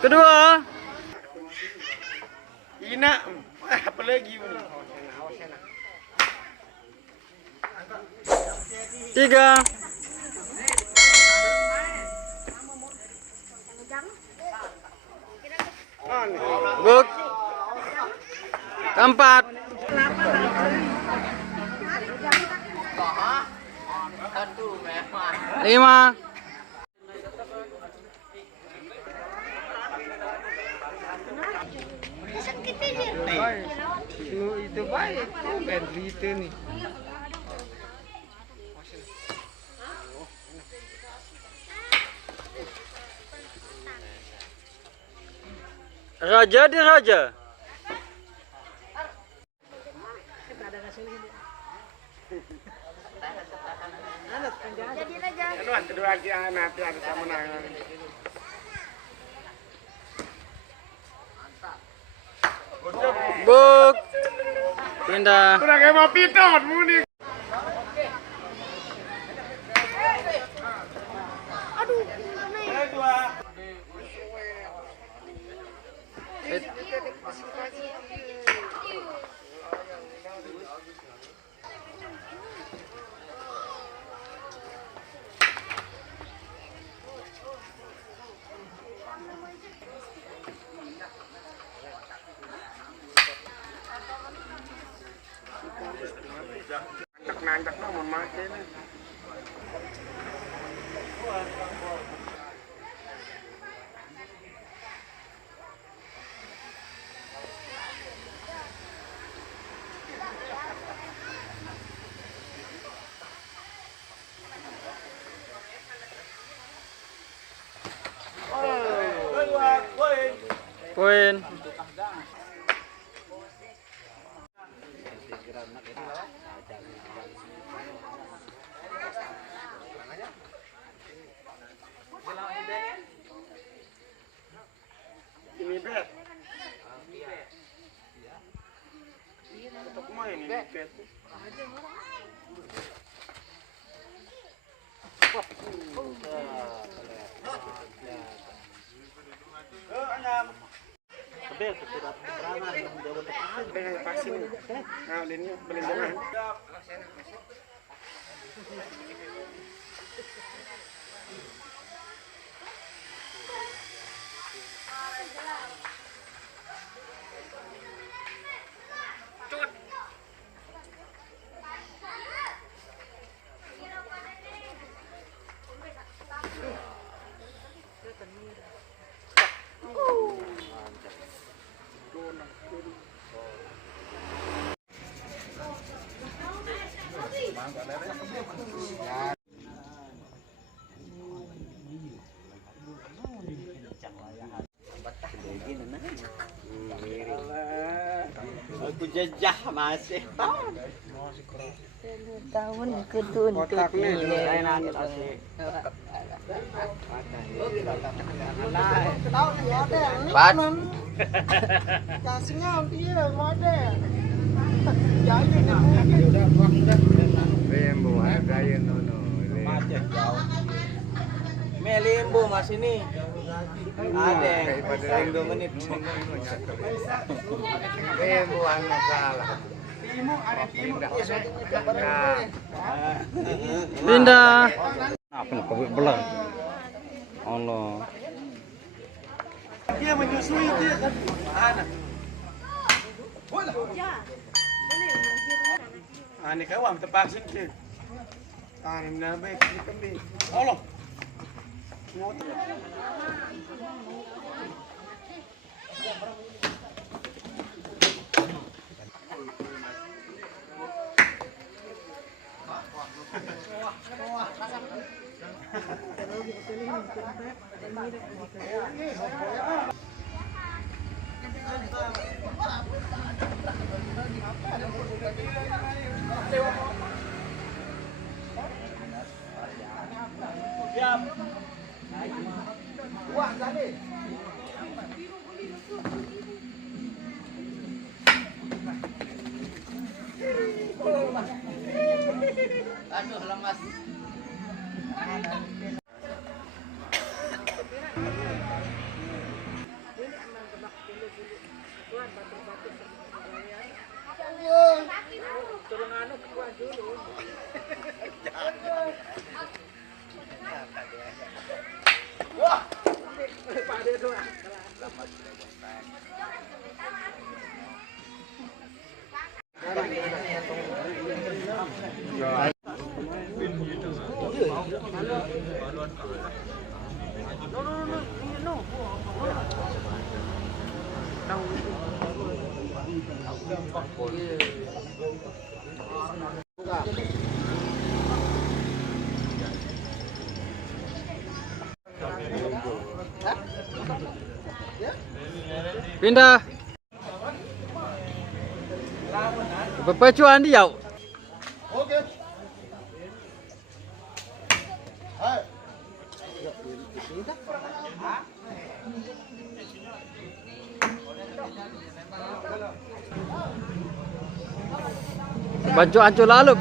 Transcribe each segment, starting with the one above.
Kedua. Ina, apa lagi ini? Tiga. Buk. Keempat. Lima. Itu baik, bukan itu nih. Raja di raja. Jadi raja. Kedua lagi nanti ada kemenangan. Buk. Pindah. Udah kayak mau pitot muni. Aduh. Nandak mau makan. Poin. Ini bet. Untuk main ini bet. Aku jajah masih Tahun ketuntut ini. Pat. Kasihnya dia model. Lembu ada yang nono. Macet jauh. Melimbu mas ini. Ada yang 2 menit. Lembu anak salah. Pindah. Apa nak kau belah? Allah. Dia menyusui dia kan. Anak. Ani kawam terpaksa ke. Ani nabe kembi. Allah. Wah, tadi. Aduh, lemas. Pindah. Perpecuan dia. Oke. Hai. Baju ancur lalu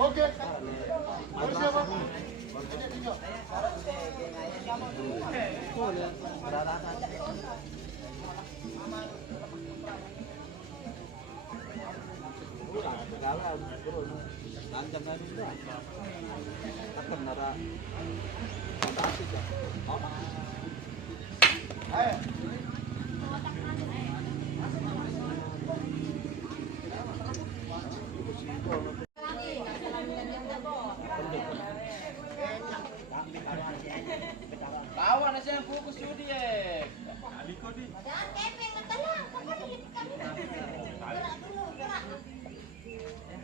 Oke. Harus siapa? Kawan saya fokus judi ya.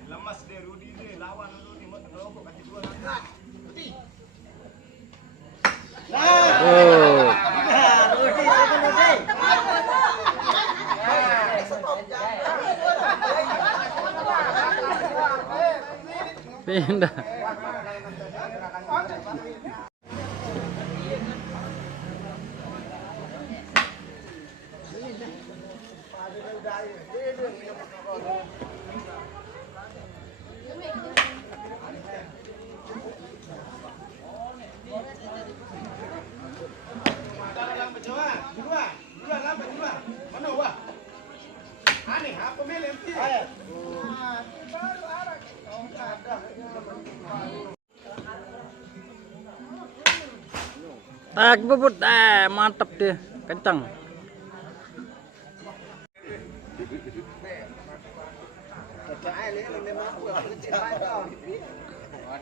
Lemas deh Rudi deh, lawan Rudi mau ngerokok kasih dua langkah. Oh. Pindah. Mana wah? Aneh, apa milih? Tak bubut, mantap dia, kencang.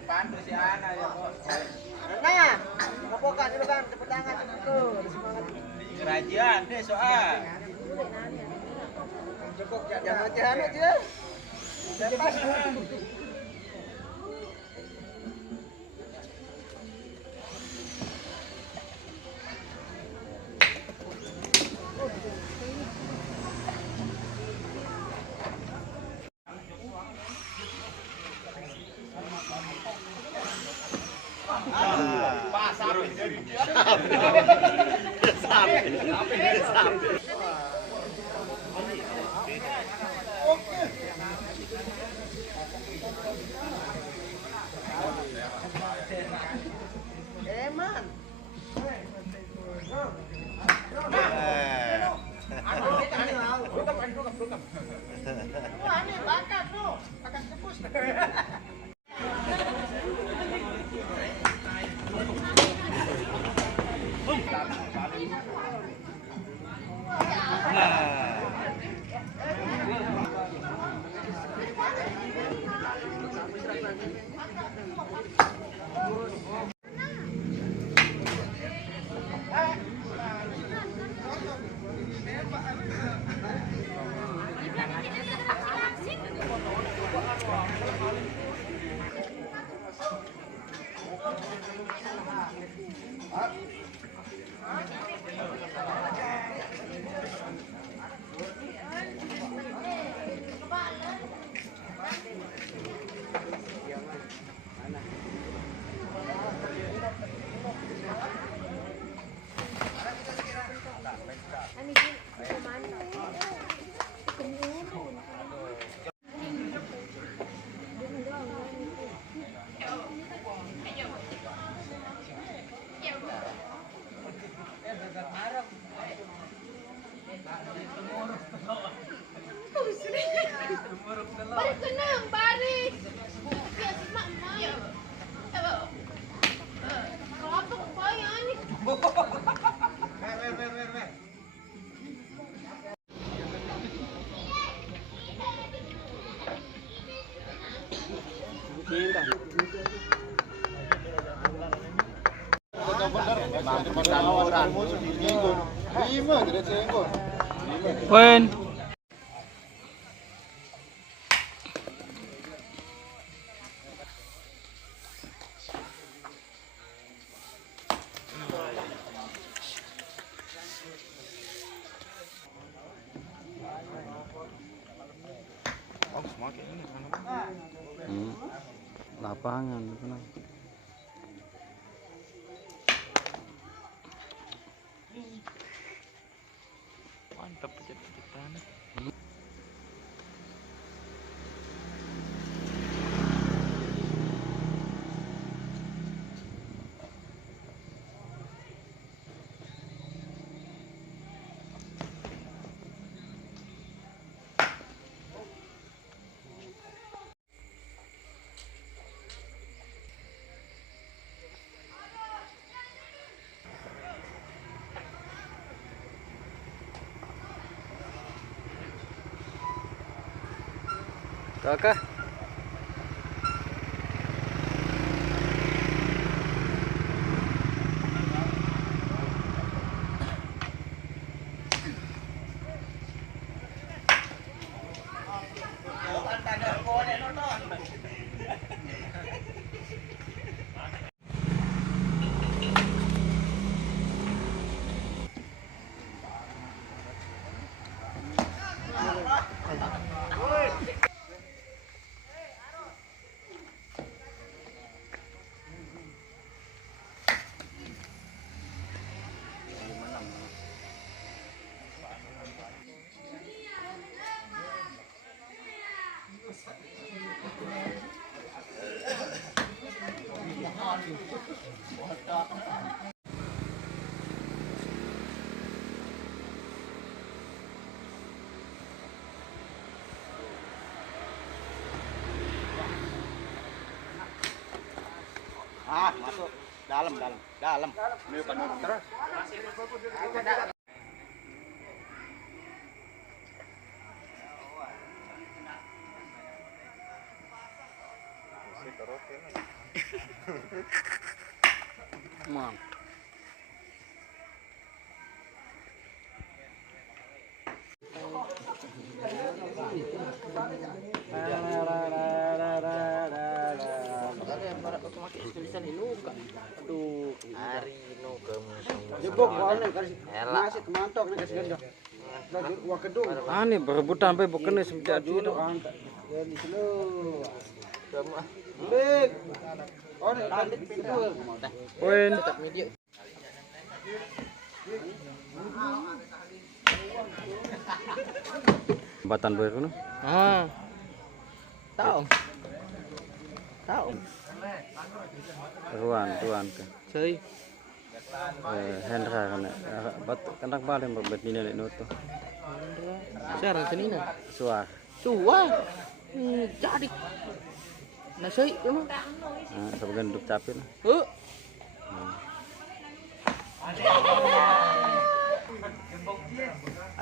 Pandu si Ana ya. Nanya, kapokan itu kan tepuk tangan tuh, semangat. Di kerajaan deh soal. Cukup jangan jahat aja. Eman. Wah, ini bakat tuh. Bakat kepus. Baris senang, baris. Ya, si mama. Apa kebayang ni? Poin. Lapangan tenang. Mantap penciptaan. Kakak. Masuk dalam. Terus. Mantap. Jebok soalnya kasih nasi kemantok nih kasih gendong. Lagi wah kedung. Ini berebutan sampai bukan semenjak Itu itu. jadi slow. Balik. Oh, lanjut pintu. Poin. Jembatan baru no. Tahu. Tuan ke. Sei. Hendra kan. Bat kandang balik berbet ini nek nuto. Sekarang sini nah. Suar. Jadi. Nasi emang. Sebagian duk capin.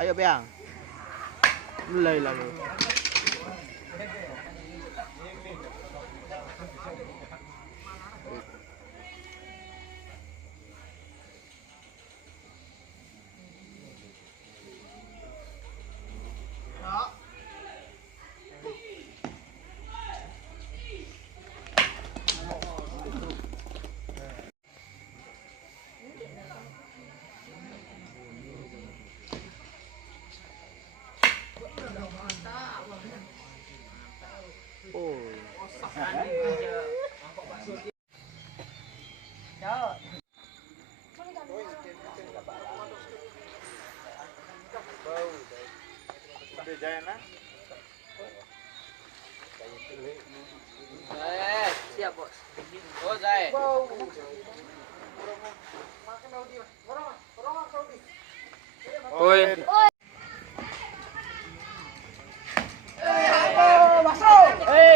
Ayo Bang. Mulai lagi. Siap, Bos. Oh, Zai. Poin.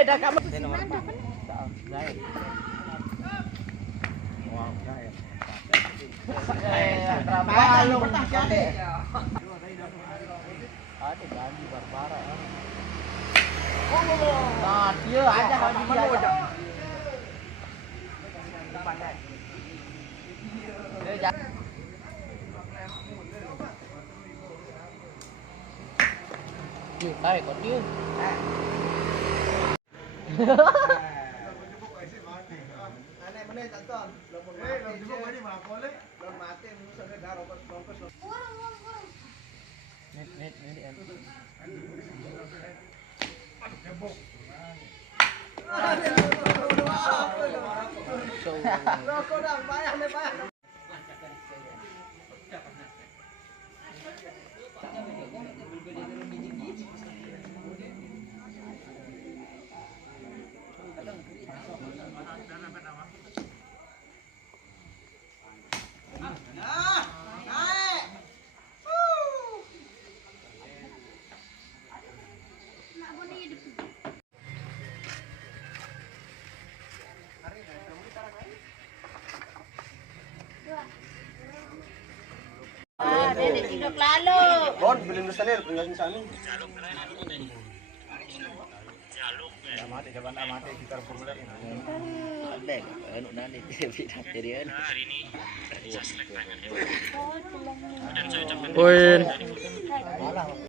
dah kamu. Kalau pernah jadi. Ada ganti barbara. Nah, dia aja kalau dia. Tarik kok dia. Aneh meneh tak ton. Lamun mati sampai karo kos. Rokok dah payah nih payah. Dede tidur lalu. Bon, bilhin mo sa nil, bilhin sa amin. Poin.